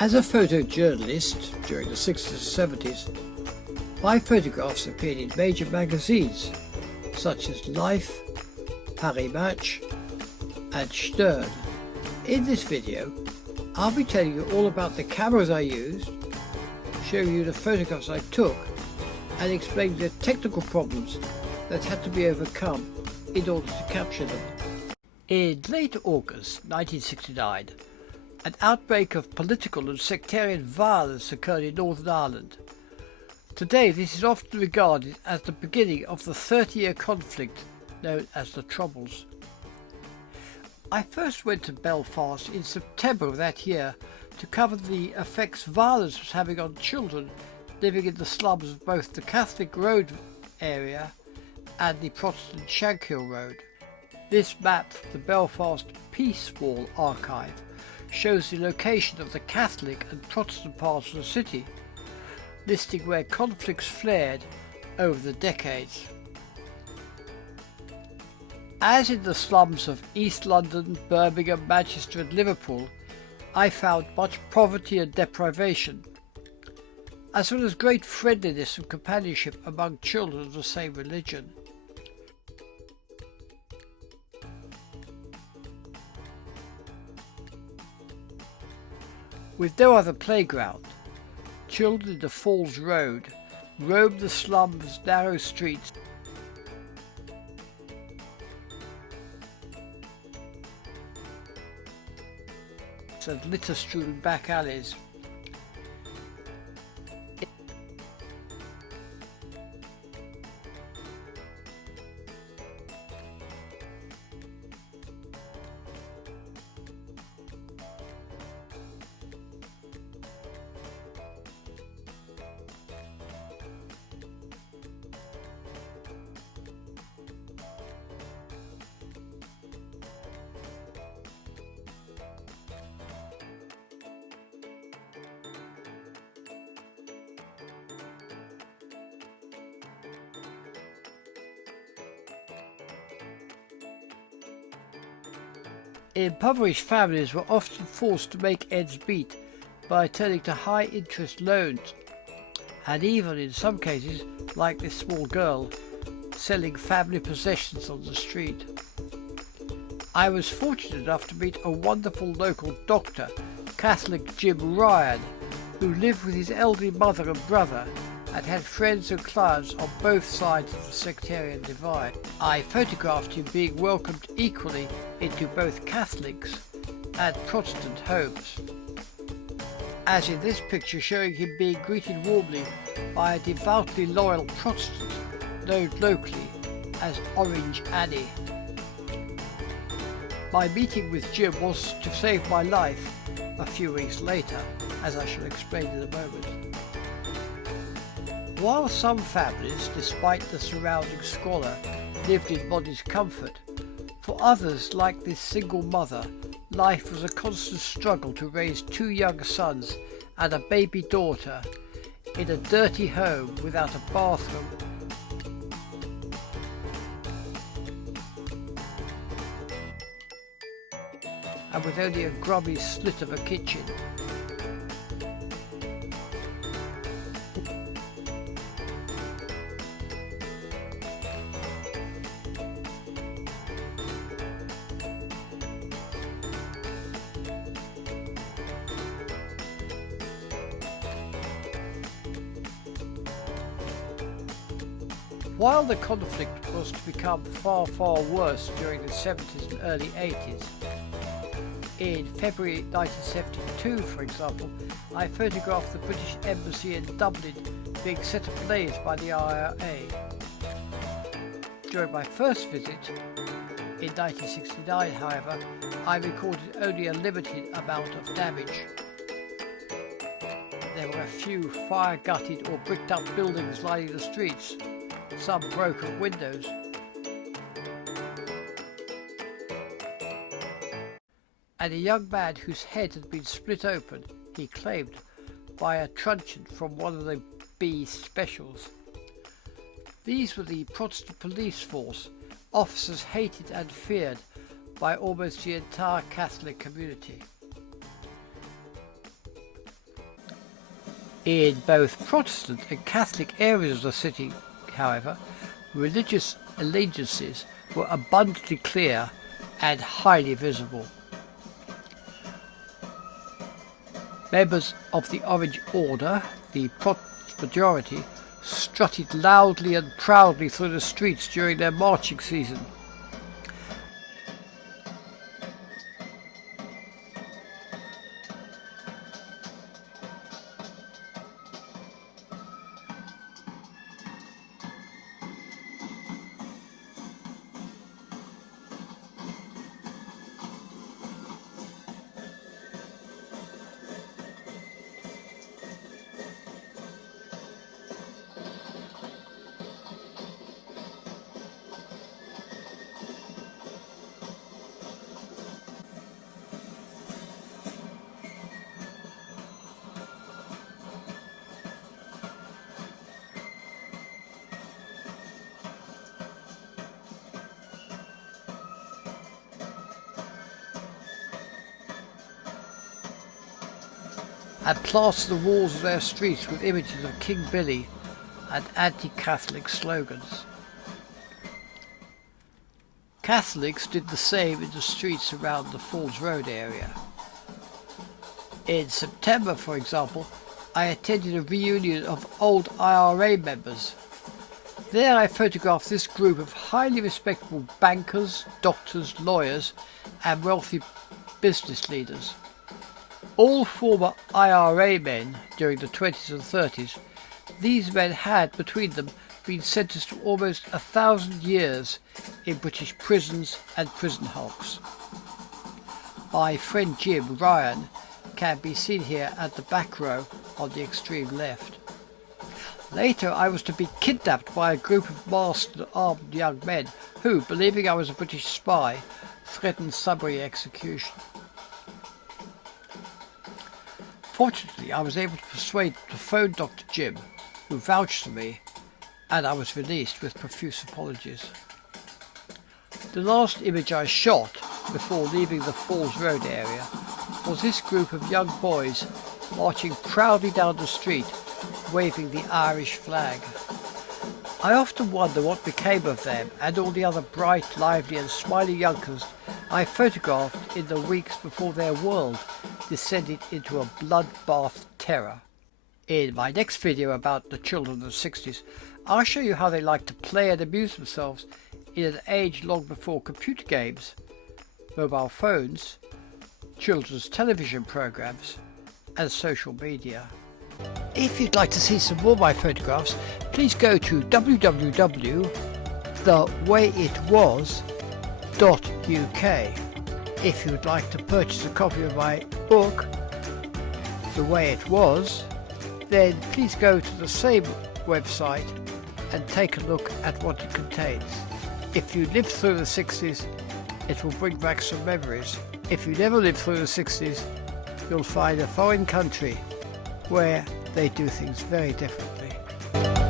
As a photojournalist during the 60s and 70s, my photographs appeared in major magazines such as Life, Paris Match and Stern. In this video, I'll be telling you all about the cameras I used, showing you the photographs I took, and explaining the technical problems that had to be overcome in order to capture them. In late August 1969, an outbreak of political and sectarian violence occurred in Northern Ireland. Today this is often regarded as the beginning of the 30-year conflict known as the Troubles. I first went to Belfast in September of that year to cover the effects violence was having on children living in the slums of both the Catholic Road area and the Protestant Shankhill Road. This map, the Belfast Peace Wall Archive, shows the location of the Catholic and Protestant parts of the city, listing where conflicts flared over the decades. As in the slums of East London, Birmingham, Manchester and Liverpool, I found much poverty and deprivation, as well as great friendliness and companionship among children of the same religion. With no other playground, children in the Falls Road roamed the slums' narrow streets and litter-strewn back alleys. Impoverished families were often forced to make ends meet by turning to high-interest loans, and even in some cases, like this small girl, selling family possessions on the street. I was fortunate enough to meet a wonderful local doctor, Catholic Jim Ryan, who lived with his elderly mother and brother and had friends and clients on both sides of the sectarian divide. I photographed him being welcomed equally into both Catholics and Protestant homes, as in this picture showing him being greeted warmly by a devoutly loyal Protestant known locally as Orange Annie. My meeting with Jim was to save my life a few weeks later, as I shall explain in a moment. While some families, despite the surrounding squalor, lived in modest comfort, for others, like this single mother, life was a constant struggle to raise 2 young sons and a baby daughter in a dirty home without a bathroom, and with only a grubby slit of a kitchen. While the conflict was to become far worse during the 70s and early 80s, in February 1972, for example, I photographed the British Embassy in Dublin being set ablaze by the IRA. During my first visit, in 1969, however, I recorded only a limited amount of damage. There were a few fire-gutted or bricked-up buildings lining the streets, some broken windows, and a young man whose head had been split open, he claimed, by a truncheon from one of the B specials. These were the Protestant police force, officers hated and feared by almost the entire Catholic community. In both Protestant and Catholic areas of the city, however, religious allegiances were abundantly clear and highly visible. Members of the Orange Order, the Protestant majority, strutted loudly and proudly through the streets during their marching season. And plaster the walls of their streets with images of King Billy and anti-Catholic slogans. Catholics did the same in the streets around the Falls Road area. In September, for example, I attended a reunion of old IRA members. There I photographed this group of highly respectable bankers, doctors, lawyers, and wealthy business leaders. All former IRA men during the 20s and 30s, these men had between them been sentenced to almost 1,000 years in British prisons and prison hulks. My friend Jim Ryan can be seen here at the back row on the extreme left. Later I was to be kidnapped by a group of masked and armed young men who, believing I was a British spy, threatened summary execution. Fortunately, I was able to persuade them to phone Dr. Jim, who vouched for me, and I was released with profuse apologies. The last image I shot before leaving the Falls Road area was this group of young boys marching proudly down the street, waving the Irish flag. I often wonder what became of them and all the other bright, lively and smiling youngsters I photographed in the weeks before their world descended into a bloodbath terror. In my next video about the children of the 60s, I'll show you how they liked to play and amuse themselves in an age long before computer games, mobile phones, children's television programs, and social media. If you'd like to see some more of my photographs, please go to www.thewayitwas.uk. If you'd like to purchase a copy of my book, The Way It Was, then please go to the same website and take a look at what it contains. If you lived through the 60s, it will bring back some memories. If you never lived through the 60s, you'll find a foreign country where they do things very differently.